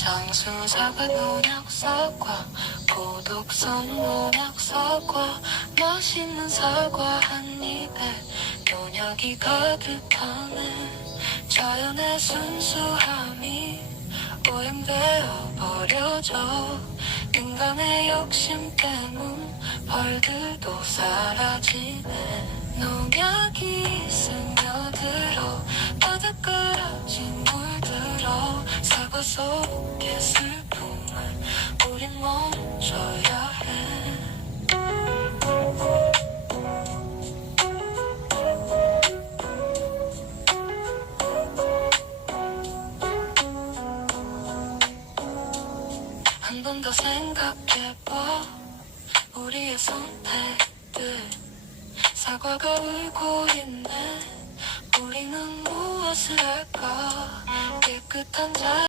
장수사과 농약사과 고독성 농약사과 맛있는 사과 한 입에 농약이 가득하네 자연의 순수함이 오염되어 버려져 인간의 욕심 때문 벌들도 사라지네. 농약이 스며들 속의 슬픔을 우린 멈춰야 해. 한 번 더 생각해봐. 우리의 선택들. 사과가 울고 있네. 우리는 무엇을 할까? 깨끗한 자